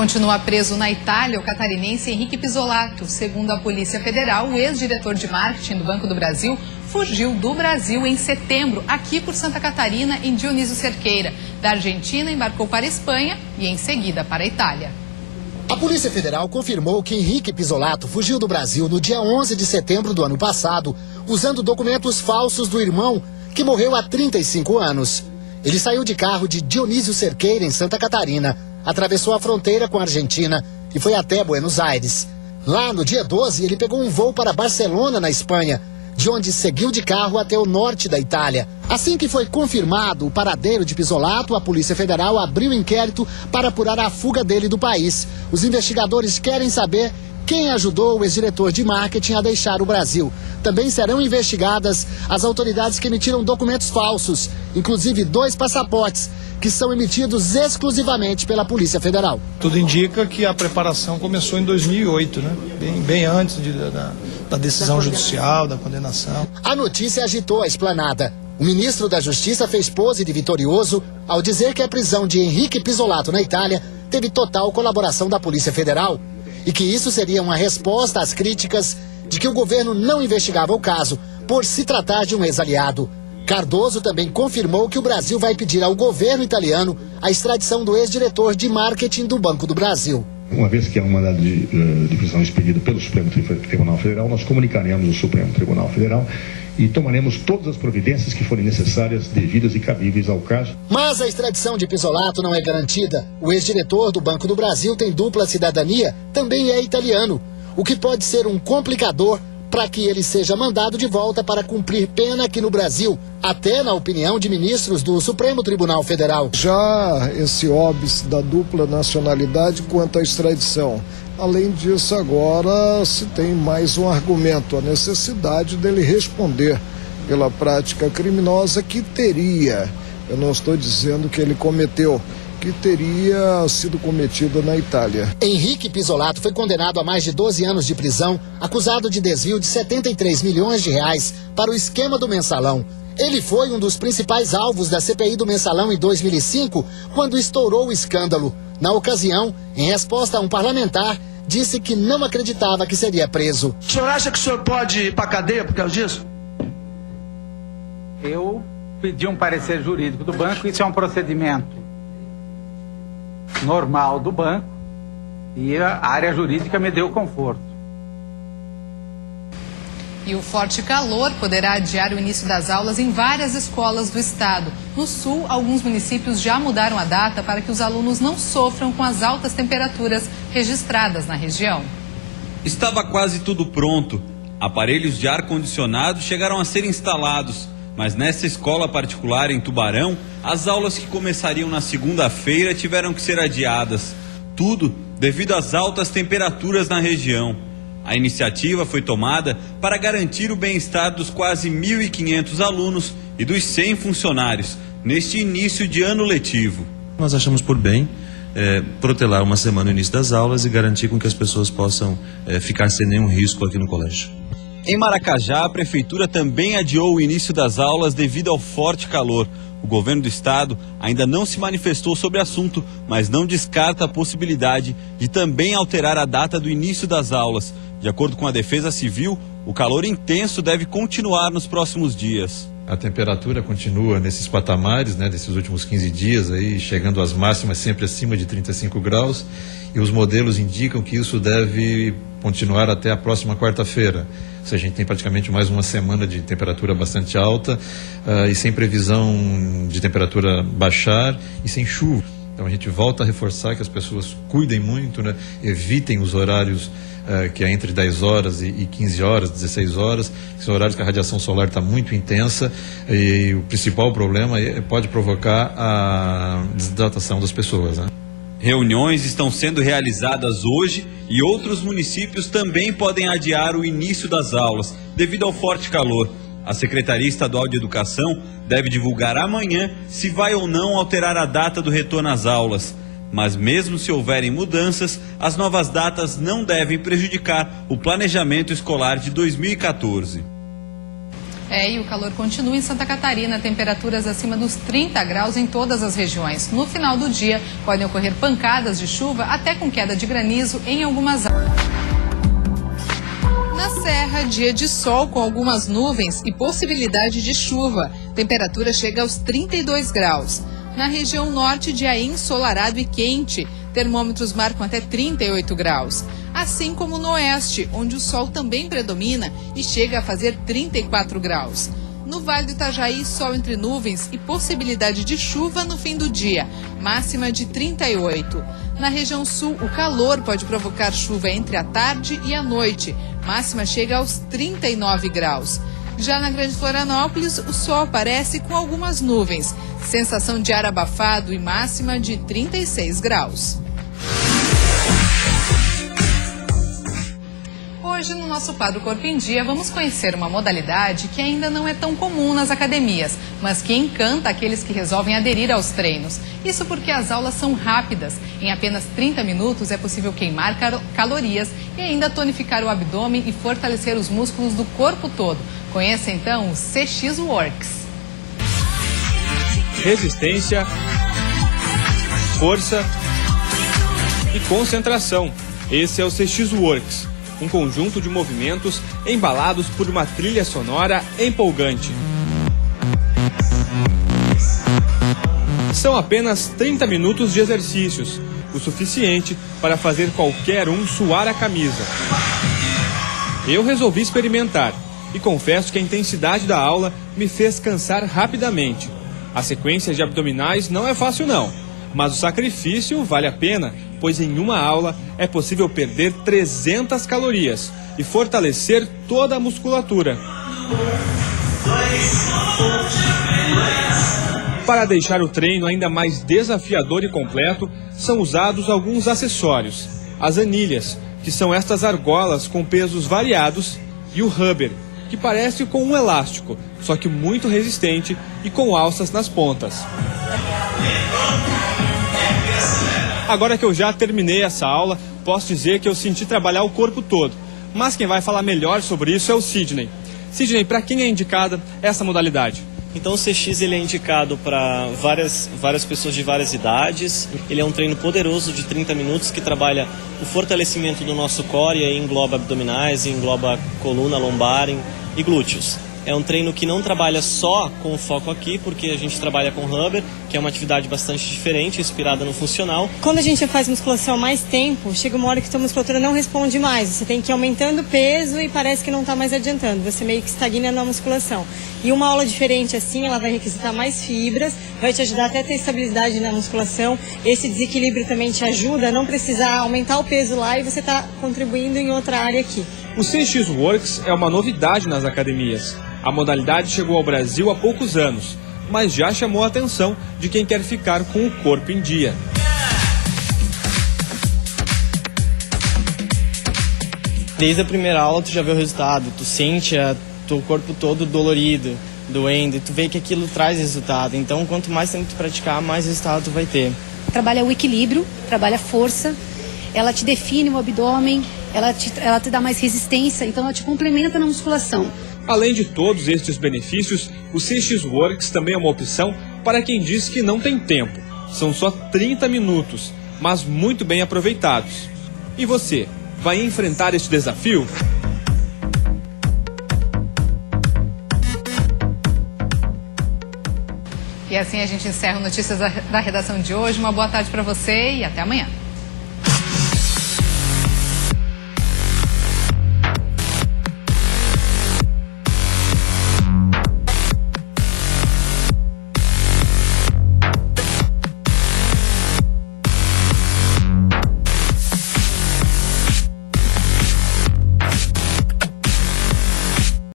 Continua preso na Itália o catarinense Henrique Pisolato. Segundo a Polícia Federal, o ex-diretor de marketing do Banco do Brasil fugiu do Brasil em setembro, aqui por Santa Catarina, em Dionísio Cerqueira. Da Argentina, embarcou para a Espanha e, em seguida, para a Itália. A Polícia Federal confirmou que Henrique Pisolato fugiu do Brasil no dia 11 de setembro do ano passado, usando documentos falsos do irmão, que morreu há 35 anos. Ele saiu de carro de Dionísio Cerqueira, em Santa Catarina, atravessou a fronteira com a Argentina e foi até Buenos Aires. Lá, no dia 12, ele pegou um voo para Barcelona, na Espanha, de onde seguiu de carro até o norte da Itália. Assim que foi confirmado o paradeiro de Pisolato, a Polícia Federal abriu inquérito para apurar a fuga dele do país. Os investigadores querem saber quem ajudou o ex-diretor de marketing a deixar o Brasil. Também serão investigadas as autoridades que emitiram documentos falsos, inclusive 2 passaportes, que são emitidos exclusivamente pela Polícia Federal. Tudo indica que a preparação começou em 2008, né? Bem antes da decisão judicial, da condenação. A notícia agitou a esplanada. O ministro da Justiça fez pose de vitorioso ao dizer que a prisão de Henrique Pisolato na Itália teve total colaboração da Polícia Federal e que isso seria uma resposta às críticas de que o governo não investigava o caso por se tratar de um ex-aliado. Cardoso também confirmou que o Brasil vai pedir ao governo italiano a extradição do ex-diretor de marketing do Banco do Brasil. Uma vez que é um mandado de prisão expedido pelo Supremo Tribunal Federal, nós comunicaremos ao Supremo Tribunal Federal e tomaremos todas as providências que forem necessárias, devidas e cabíveis ao caso. Mas a extradição de Pisolato não é garantida. O ex-diretor do Banco do Brasil tem dupla cidadania, também é italiano, o que pode ser um complicador para que ele seja mandado de volta para cumprir pena aqui no Brasil, até na opinião de ministros do Supremo Tribunal Federal. Já esse óbice da dupla nacionalidade quanto à extradição. Além disso, agora se tem mais um argumento, a necessidade dele responder pela prática criminosa que teria, eu não estou dizendo que ele cometeu, que teria sido cometida na Itália. Henrique Pisolato foi condenado a mais de 12 anos de prisão, acusado de desvio de 73 milhões de reais para o esquema do Mensalão. Ele foi um dos principais alvos da CPI do Mensalão em 2005, quando estourou o escândalo. Na ocasião, em resposta a um parlamentar, disse que não acreditava que seria preso. O senhor acha que o senhor pode ir para a cadeia por causa disso? Eu pedi um parecer jurídico do banco, isso é um procedimento normal do banco e a área jurídica me deu conforto. E o forte calor poderá adiar o início das aulas em várias escolas do estado. No sul, alguns municípios já mudaram a data para que os alunos não sofram com as altas temperaturas registradas na região. Estava quase tudo pronto. Aparelhos de ar-condicionado chegaram a ser instalados. Mas nessa escola particular em Tubarão, as aulas que começariam na segunda-feira tiveram que ser adiadas. Tudo devido às altas temperaturas na região. A iniciativa foi tomada para garantir o bem-estar dos quase 1.500 alunos e dos 100 funcionários neste início de ano letivo. Nós achamos por bem protelar uma semana no início das aulas e garantir com que as pessoas possam ficar sem nenhum risco aqui no colégio. Em Maracajá, a prefeitura também adiou o início das aulas devido ao forte calor. O governo do estado ainda não se manifestou sobre o assunto, mas não descarta a possibilidade de também alterar a data do início das aulas. De acordo com a Defesa Civil, o calor intenso deve continuar nos próximos dias. A temperatura continua nesses patamares, desses últimos 15 dias, aí, chegando às máximas sempre acima de 35 graus, e os modelos indicam que isso deve continuar até a próxima quarta-feira. Ou seja, a gente tem praticamente mais uma semana de temperatura bastante alta e sem previsão de temperatura baixar e sem chuva. Então a gente volta a reforçar que as pessoas cuidem muito, evitem os horários que é entre 10 horas e 15 horas, 16 horas, que são horários que a radiação solar está muito intensa e o principal problema pode provocar a desidratação das pessoas. Reuniões estão sendo realizadas hoje e outros municípios também podem adiar o início das aulas devido ao forte calor. A Secretaria Estadual de Educação deve divulgar amanhã se vai ou não alterar a data do retorno às aulas. Mas mesmo se houverem mudanças, as novas datas não devem prejudicar o planejamento escolar de 2014. E o calor continua em Santa Catarina, temperaturas acima dos 30 graus em todas as regiões. No final do dia, podem ocorrer pancadas de chuva, até com queda de granizo em algumas áreas. Na Serra, dia de sol com algumas nuvens e possibilidade de chuva. Temperatura chega aos 32 graus. Na região norte, dia ensolarado e quente. Termômetros marcam até 38 graus. Assim como no oeste, onde o sol também predomina e chega a fazer 34 graus. No Vale do Itajaí, sol entre nuvens e possibilidade de chuva no fim do dia, máxima de 38. Na região sul, o calor pode provocar chuva entre a tarde e a noite, máxima chega aos 39 graus. Já na Grande Florianópolis, o sol aparece com algumas nuvens, sensação de ar abafado e máxima de 36 graus. Hoje, no nosso quadro Corpo em Dia, vamos conhecer uma modalidade que ainda não é tão comum nas academias, mas que encanta aqueles que resolvem aderir aos treinos. Isso porque as aulas são rápidas. Em apenas 30 minutos é possível queimar calorias e ainda tonificar o abdômen e fortalecer os músculos do corpo todo. Conheça então o CX Works. Resistência, força e concentração. Esse é o CX Works. Um conjunto de movimentos embalados por uma trilha sonora empolgante. São apenas 30 minutos de exercícios, o suficiente para fazer qualquer um suar a camisa. Eu resolvi experimentar e confesso que a intensidade da aula me fez cansar rapidamente. A sequência de abdominais não é fácil não, mas o sacrifício vale a pena, pois em uma aula é possível perder 300 calorias e fortalecer toda a musculatura. Para deixar o treino ainda mais desafiador e completo, são usados alguns acessórios. As anilhas, que são estas argolas com pesos variados, e o rubber, que parece com um elástico, só que muito resistente e com alças nas pontas. Agora que eu já terminei essa aula, posso dizer que eu senti trabalhar o corpo todo. Mas quem vai falar melhor sobre isso é o Sidney. Sidney, para quem é indicada essa modalidade? Então o CX ele é indicado para várias pessoas de várias idades. Ele é um treino poderoso de 30 minutos que trabalha o fortalecimento do nosso core e aí engloba abdominais, engloba coluna, lombar e glúteos. É um treino que não trabalha só com foco aqui, porque a gente trabalha com rubber, que é uma atividade bastante diferente, inspirada no funcional. Quando a gente faz musculação há mais tempo, chega uma hora que a tua musculatura não responde mais. Você tem que ir aumentando o peso e parece que não está mais adiantando. Você meio que estagna na musculação. E uma aula diferente assim, ela vai requisitar mais fibras, vai te ajudar até a ter estabilidade na musculação. Esse desequilíbrio também te ajuda a não precisar aumentar o peso lá e você está contribuindo em outra área aqui. O CX Works é uma novidade nas academias. A modalidade chegou ao Brasil há poucos anos, mas já chamou a atenção de quem quer ficar com o corpo em dia. Desde a primeira aula tu já vê o resultado, tu sente teu corpo todo dolorido, doendo, e tu vê que aquilo traz resultado. Então quanto mais tempo tu praticar, mais resultado tu vai ter. Trabalha o equilíbrio, trabalha a força, ela te define o abdômen, ela te dá mais resistência, então ela te complementa na musculação. Além de todos estes benefícios, o CX Works também é uma opção para quem diz que não tem tempo. São só 30 minutos, mas muito bem aproveitados. E você, vai enfrentar este desafio? E assim a gente encerra o Notícias da Redação de hoje. Uma boa tarde para você e até amanhã.